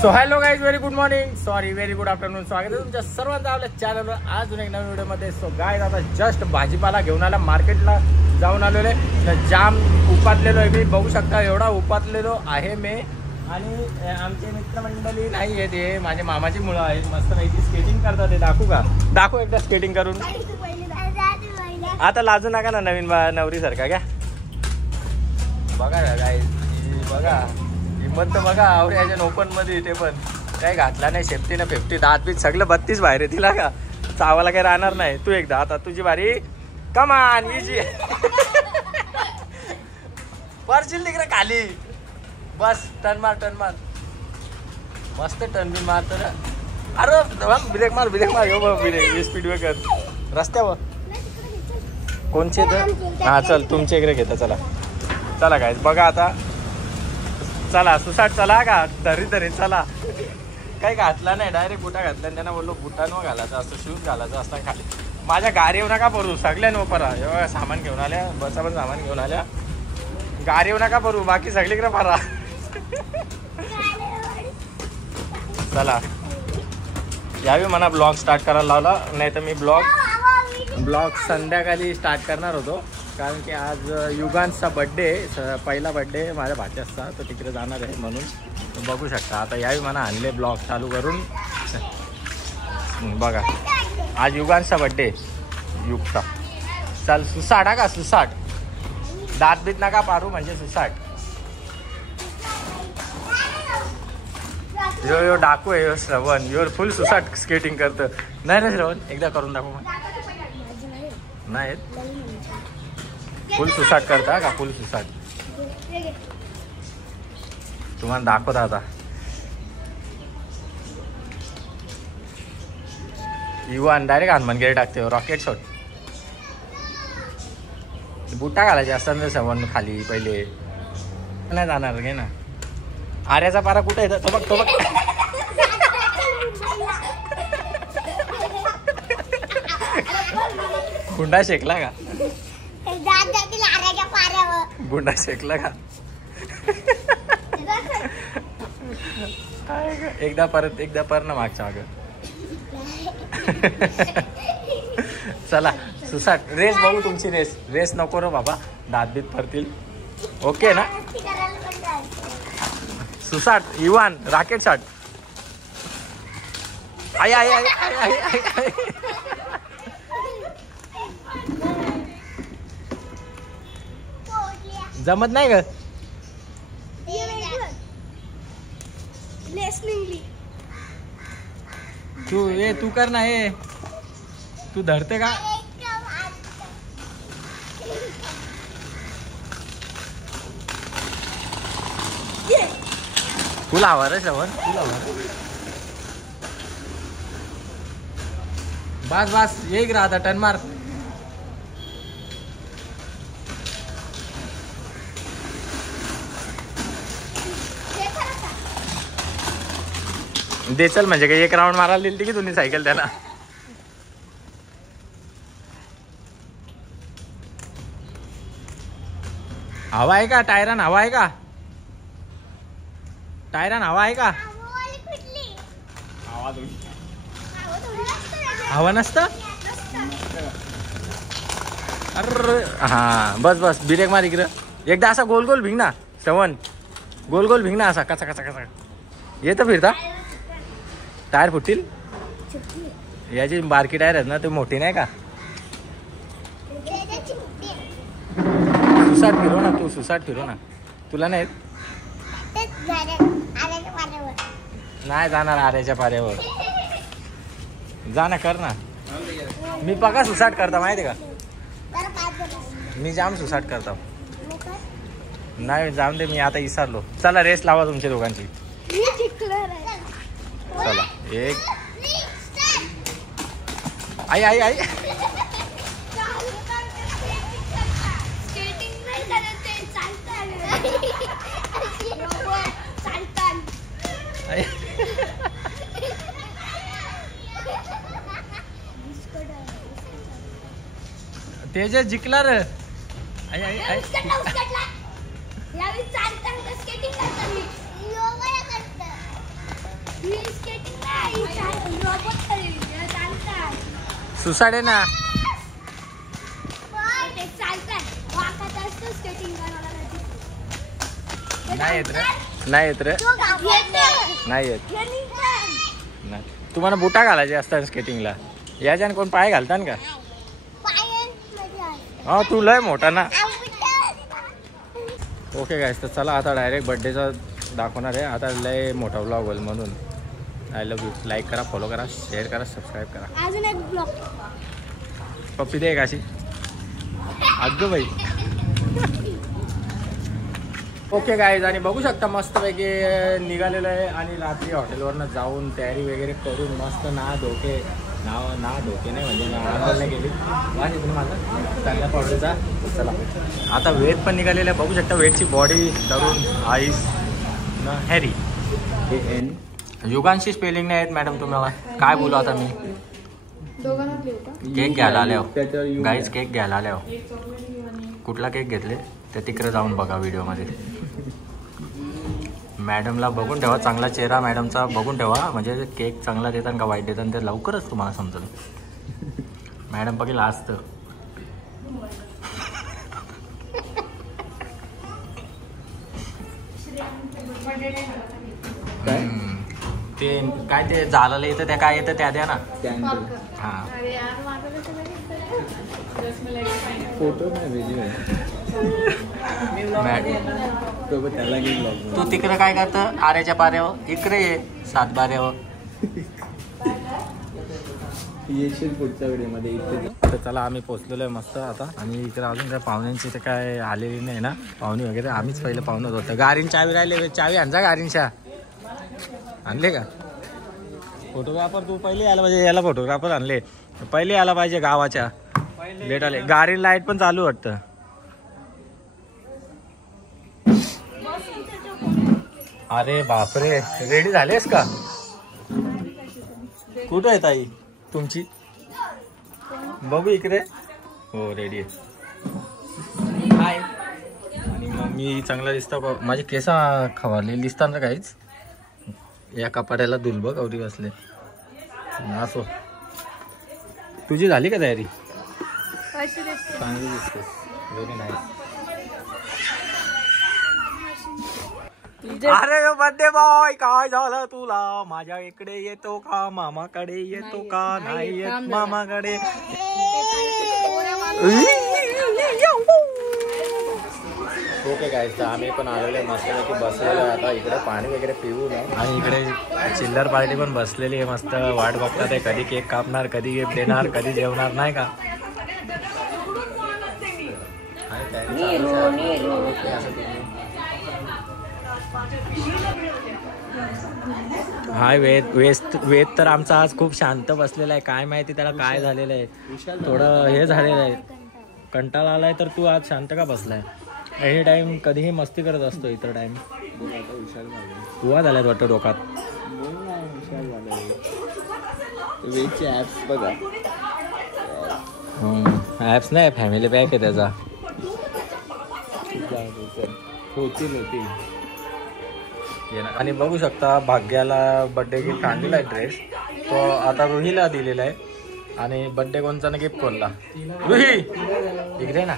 So hello guys, very good morning, sorry very good afternoon. स्वागत आहे तुमच्या सर्वांचं आपल्या चॅनलवर अजून एक नवीन व्हिडिओमध्ये. सो गाईज, आता जस्ट भाजीपाला घेऊन आला, मार्केटला जाऊन आलेलो आहे. जाम उपातलेलो आहे मी, बघू शकता एवढा उपातलेलो आहे मी. आणि आमचे मित्रमंडळी नाही आहेत, हे माझे मामाची मुलं आहेत, मस्तपैकी स्केटिंग करतात. ते दाखवू का? दाखवू एकदा स्केटिंग करून. आता लाजू नका ना नवीन नवरीसारखा. घ्या बघा गाईज, बघा हिंमत तर बघा. आवऱ्याच्या ओपन मध्ये ते पण काही घातला नाही. सेफ्टी ना 50 दात बीत सगळं 32 बाहेर आहे तिला का चावाला काही राहणार नाही. तू एकदा, आता तुझी बारी. कमान इजी. पडशील तिकडे खाली. बस टर्न मार, टर्न मार, मस्त टर्न बिन मारतो ना. अरे ब्रेक मार, ब्रेक मार. हो ब्रेक स्पीड वे कर रस्त्यावर. कोणचे तर हा चल तुमच्या इकडे घेता. चला चला गाईज, बघा आता. चला सुसाट चला का तरी तरी चला. काही घातला नाही, डायरेक्ट बुटा घातला. त्यांना बोललो बुटा न घालायचं असतं, शूज घालायचं असतं खाली. माझ्या गाडीवर नका पडू, सगळ्या नो परा. एवढा सामान घेऊन आल्या, बसा पण सामान घेऊन आल्या. गाडीवर नका पडू, बाकी सगळीकडे परा. चला यावी म्हणा ब्लॉग स्टार्ट करायला लावला, नाही तर मी ब्लॉग संध्याकाळी स्टार्ट करणार होतो. कारण की आज युगांचा बड्डे, पहिला बड्डे माझ्या भाच्याचा, तो तिकडे जाणार आहे म्हणून बघू शकता. आता यावी म्हणा आणले ब्लॉग चालू करून. बघा आज युगांचा बड्डे, युगचा. चल सुसाट का, सुसाट. दात बीत नका पारू, म्हणजे सुसाट. यो यो डाकू आहे यो श्रवण, यो फुल सुसाट स्केटिंग करतं. नाही रे श्रवण, एकदा करून दाखव. नाही फुल सुसाट करता का, फुल सुसाट. तुम्हाला दाखवता आता. युवान डायरेक्ट हनुमानगिरी टाकते, रॉकेट शॉट. बुटा घालायचे असतात सवन खाली पहिले. नाही जाणार घे ना. आर्याचा पारा कुठे येतो तो बघ, तो बघ. गुंडा शेकला का? गुंडा शेकला का? एकदा परत, एकदा पर ना मागच्या माग. चला सुसाट रेस बघू तुमची. रेस नको रो बाबा, दात बीत फरतील. ओके ना. सुसाट इवान रॉकेट शॉट. आई आई आई आई आई आई. जमत नाही ग. तू ये, तू कर ना. हे तू धरते का? तुला हवा रे श्रवण, तुला हवा. बस बस एक राहता. टर्न मार. दे चल, म्हणजे काही एक राऊंड मारायला दिली की तुम्ही सायकल त्याला. हवा आहे का टायरन? हवा आहे का टायरन? हवा आहे का? हवा नसतं. अरे हा बस बस, ब्रेक मार इकडं. एकदा असा गोल गोल भिंग ना श्रवण, गोल गोल भिंग ना असा. कसा कसा कसा येतं फिरता. टायर फुटतील. याची बारकी टायर आहेत ना, ते मोठी नाही का. सुसाट फिरव ना तू, सुसाट फिरव ना. तुला नाही नाही जाणार आर्याच्या पाऱ्यावर. जा ना, कर ना. मी बघा सुसाट करता माहिती का. मी जाम सुसाट करता. नाही जाऊन दे, मी आता विसरलो. चला रेस लावा तुमच्या दोघांची. चला एक. आई आई आई. तेज जिंकला रे. आई आई आई. सुसाडे ना नाही येत रे, नाही येत रे, नाही येत नाही. तुम्हाला बुटा घालायचे असतात स्केटिंगला, याच्याने कोण पाय घालतात का? हा तू लय मोठा ना. ओके गाईस, तर चला आता डायरेक्ट बड्डेचा दाखवणार आहे. आता लय मोठा व्लॉग होईल म्हणून आय लव्ह यू. लाईक करा, फॉलो करा, शेअर करा, सबस्क्राईब करा. अजून एक ब्लॉग पप्पी दे काशी अगं बाई. ओके गाईज, आणि बघू शकता मस्तपैकी निघालेलं आहे आणि रात्री हॉटेलवरनं जाऊन तयारी वगैरे करून मस्त ना धोके नाही म्हणजे ना आंघोळ नाही गेली वाज तुम्ही माझा चांगल्या पावडरचा. चला आता वेद पण निघालेलं आहे, बघू शकता वेदची बॉडी धरून आईस न हॅरी. युगांशी स्पेलिंग नाही आहेत मॅडम, तुम्हाला काय बोलू आता मी. केक घ्यायला आल्यावर गाईज, केक घ्यायला आल्यावर कुठला केक घेतले ते तिकडे जाऊन बघा व्हिडिओमध्ये. मॅडमला बघून ठेवा, चांगला चेहरा मॅडमचा बघून ठेवा, म्हणजे केक चांगला देतात का वाईट देतात ते लवकरच तुम्हाला समजेल. मॅडम बघेल असतं ते काय ते झालेलं येतं त्या काय येतं त्या द्या ना. हां फोटो नाही तू तिकडे काय करतं आऱ्याच्या पाऱ्यावर, इकडे ये 7 बाऱ्यावर. येशील पुढच्या व्हिडिओमध्ये इथे. तर चला आम्ही पोचलेलो आहे मस्त आता, आणि इकडे अजून काय पाहुण्यांची तर काय आलेली नाही ना, पाहुणे वगैरे आम्हीच पहिले पाहुणत होतं. गाडीन चावी राहिले, चावी आणजा गाडींच्या आणले का. फोटोग्राफर तू पहिले यायला पाहिजे, याला फोटोग्राफर आणले पहिले यायला पाहिजे गावाच्या. लेट आले, गाडी लाईट पण चालू वाटतं. अरे बापरे, रेडी झालेस का? कुठं आहे ताई तुमची? बघू इकडे. हो रेडी आहे. हाय. आणि मग मी चांगला दिसतो का? माझे केस खवरलेले दिसतात ना काहीच. या कपाड्याला धुल बघ अवधी बसले. असो, तुझी झाली का तयारी? चांगली दिसते, व्हेरी नाईस. अरे बर्थडे बॉय, काय झालं तुला? माझ्या इकडे येतो का? मामाकडे येतो का? नाही येत मामाकडे. ओके गाईस, तर आम्ही पण आलेलो आहे मस्तपैकी बसलेलो आहे आता. इकडे पाणी वगैरे पिऊ ना, आणि इकडे चिल्लर पार्टी पण बसलेली आहे मस्त वाट बघतात आहे, कधी केक कापणार, कधी गिफ्ट देणार, कधी जेवणार नाही का. हाय वेद तर आमचा आज खूप शांत बसलेला आहे. काय माहिती त्याला काय झालेलं आहे, थोडं हे झालेलं आहे, कंटाळा आलाय. तर तू आज शांत का बसलाय? एनी टाइम कधीही मस्ती करत असतो इतर टाइम. तुला झालाय वाटतं डोक्यात. वेगचे ॲप्स बघा. ॲप्स नाही, फॅमिली पॅक आहे त्याचा. होतील. आणि बघू शकता भाग्याला बड्डे गिफ्ट आणलेला आहे ड्रेस, तो आता रुहीला दिलेला आहे. आणि बड्डे कोणचा ना गिफ्ट कोणला? रुही इकडे ना,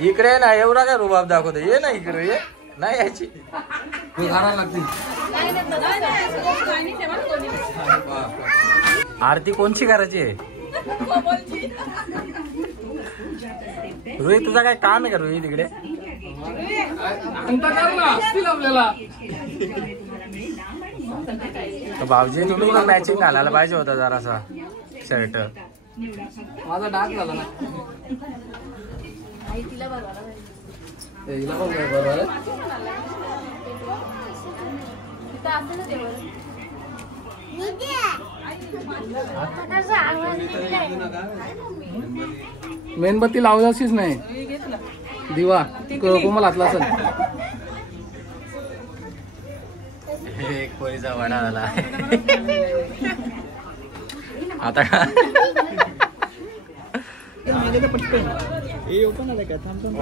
इकडे ना. एवढा काय रुबाब दाखवतो, ये ना इकडे, ये नाही यायची. आरती कोणची करायची आहे? रुही तुझा काय काम आहे का रुही तिकडे? भाऊजी तुम्ही पण मॅचिंग घालायला पाहिजे होता जरासा शर्ट. माझा डाग झाला ना. मेणबत्ती लावल्याशीच नाही, दिवा कोमल हातला असेल. एक पोरीचा वडा आला आता.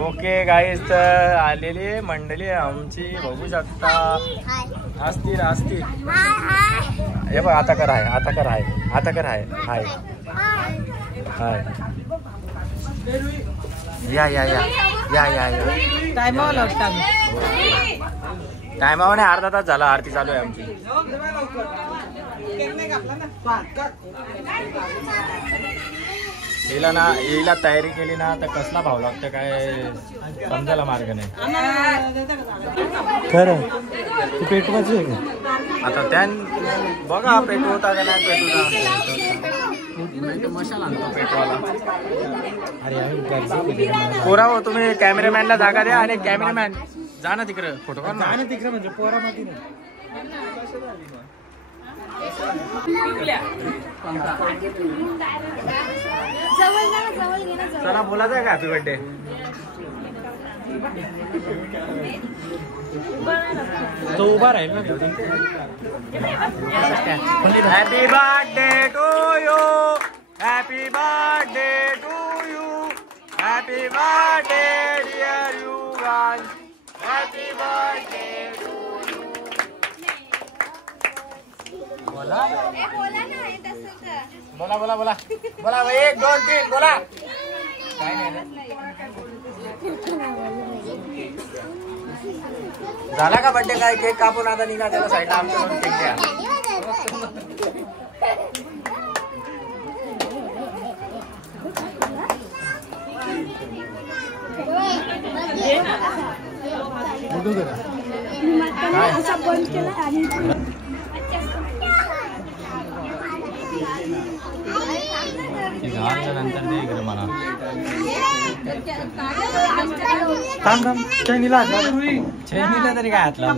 ओके गाईस, तर आलेली मंडळी आमची बघू शकता. असतील असतील. हे बघ, आता कर आहे, आता कर आहे, आता कर आहे. हाय हाय. या या या या या या. टायमावर नाही, अर्धा तास झाला आरती चालू आहे आमची. हिला ना, हिला तयारी केली ना तर कसला भाव लागतं काय समजायला मार्ग नाही. खरं तू पेटवायचं आहे का? आता त्या बघा पेटवता का नाही पेटवता. मशाला आणतो पेटवाला. पोरा हो, तुम्ही कॅमेरामॅनला जागा द्या आणि कॅमेरामॅन जा ना तिकडं फोटो काढ ना. तिकडे म्हणजे पोरामध्ये चला बोलायचं आहे का हॅपी बर्थडे. तो उभा राहील ना. Happy birthday to you, happy birthday to you, happy birthday dear you गान, हॅपी बर्थडे टू यू. बोला बोला बोला बोला बोला. 1 2 3 बोला. काय नाही झाला का बर्थडे? काय केक कापून आता निघा, त्याला साईडला आमच्याकडून केक द्या. नंतर दे इकडे मला. चैनीला तरी काय हातला.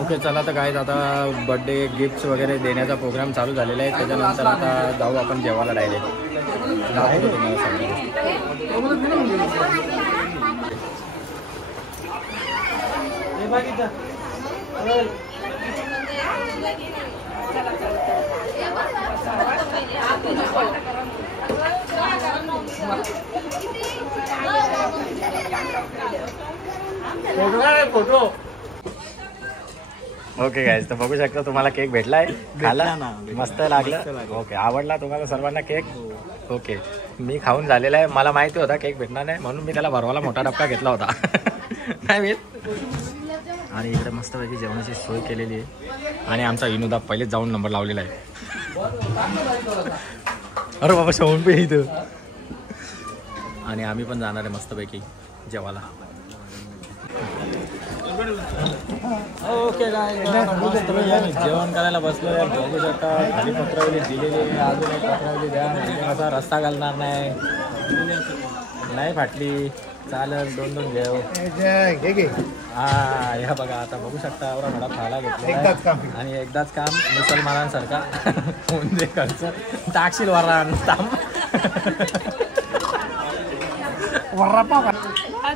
ओके चला, तर काय आता बर्थडे गिफ्ट्स वगैरे देण्याचा प्रोग्राम चालू झालेला आहे. त्याच्यानंतर आता जाऊ आपण जेवायला डायरेक्ट. दाखवतो तुम्हाला सगळं. फोटो. ओके गाईज, तर बघू शकता तुम्हाला केक भेटलाय. खाला ना, मस्त लागलं. ओके, आवडला तुम्हाला सर्वांना केक? ओके, मी खाऊन झालेला आहे. मला माहिती होता केक भेटणार नाही म्हणून मी त्याला भरवाला मोठा डबका घेतला होता. नाही भेट. आणि इकडे मस्तपैकी जेवणाची सोय केलेली आहे. आणि आमचा विनोदा पहिलेच जाऊन नंबर लावलेला आहे. अरे बाबा, शोन पे इथं. आणि आम्ही पण जाणार आहे मस्तपैकी जेवायला. ओके काय, जेवण करायला बसलो. बघू शकता खाली पत्रावली दिलेली आहे. अजून एक पत्रावली द्या, असा रस्ता घालणार नाही फाटली. चालेल, 2-2 घेऊ. हा, ह्या बघा, आता बघू शकता एवढा मोठा थाला घेतला आणि एकदाच काम मुसलमानांसारखा म्हणजे खर्च टाकशील वरान थांब.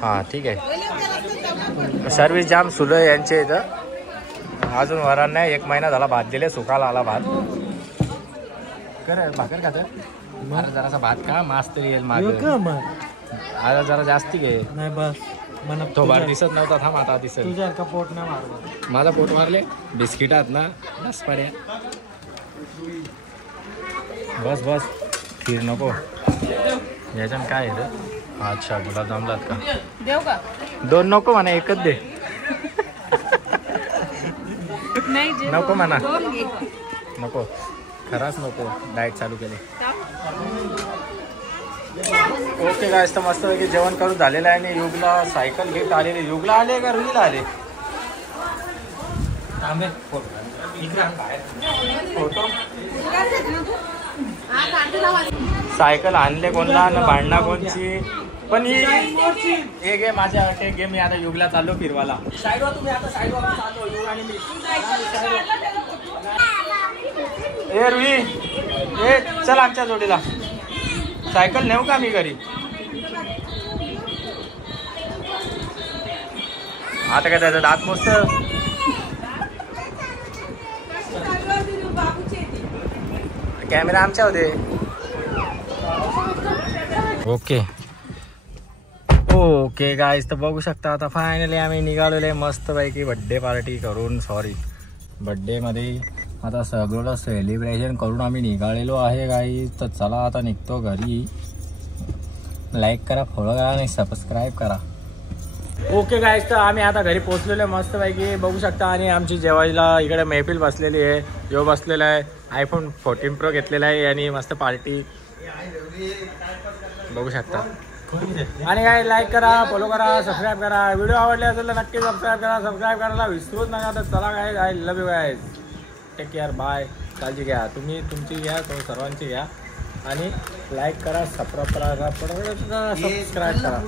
हा ठीक आहे. सर्विस जाम सुरू आहे यांचे इथं. अजून वरान नाही, 1 महिना झाला भात दिले, सुकाला आला भात. कर भाकर खात मला जरासा भात का मास तरी येईल माग. आता जरा जास्ती घे. नाही बस, मला तो बार दिसत नव्हता. थांब, आता दिसत. तुझ्या का पोट नाही मारलं. माझा पोट मारले बिस्किटात ना. बस पड्या, बस बस, फिर नको. याच्यानं काय आहे? अच्छा, गुलाबजाम लात का देऊ का? 2 नको म्हणा, 1च दे. नाही नको म्हणा, 2 घे. नको, खराच नको. डाएट चालू केले. ओके गाइस, तर मस्त पैकी जेवण करून झालेलं आहे. आणि युगला सायकल गिफ्ट आलेली. युगला आले का रुईला आले? फोटो सायकल आणले कोणला ना, भांडणा कोणची. पण ही एक आहे माझ्या एक गेम. मी आता युगला चाललो फिरवाला. साईडवर तुम्ही आता साईडवर चाललो युग आणि मी. ए रुई, ए चल आमच्या जोडीला. सायकल नेऊ का मी घरी? आता काय त्याचा दात मस्त कॅमेरा आमच्या होते. ओके गाईज, तर बघू शकता आता फायनली आम्ही निघालेलो आहे मस्तपैकी बड्डे पार्टी करून. बड्डेमध्ये आता सगळं सेलिब्रेशन करून आम्ही निघालेलो आहे गाईज. तर चला आता निघतो घरी. लाईक करा, फॉलो करा आणि सबस्क्राईब करा. ओके गाईज, तर आम्ही आता घरी पोहोचलेलो आहे मस्तपैकी बघू शकता. आणि आमची जेवायला इकडे महफिल बसलेली आहे. जो बसलेला आहे iPhone 14 Pro घेतलेला आहे आणि मस्त पार्टी बघू शकता. आणि काय लाईक करा, फॉलो करा, सबस्क्राईब करा. व्हिडिओ आवडले असेल तर नक्की सबस्क्राईब सबस्क्राईब करायला विसरूच नका. तर चला guys, I love you guys. Take care, bye. काळजी घ्या, तुम्ही तुमची घ्या, तो सर्वांची घ्या. आणि लाईक करा, सबस्क्राईब करा.